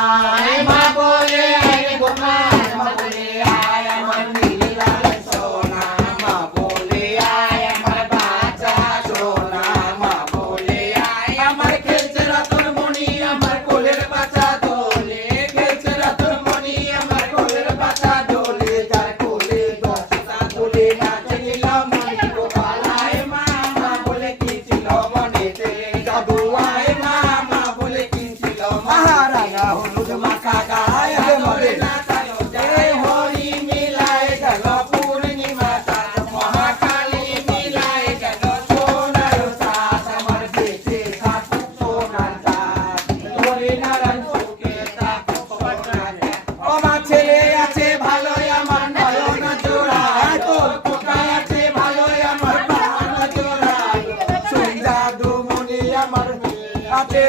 าย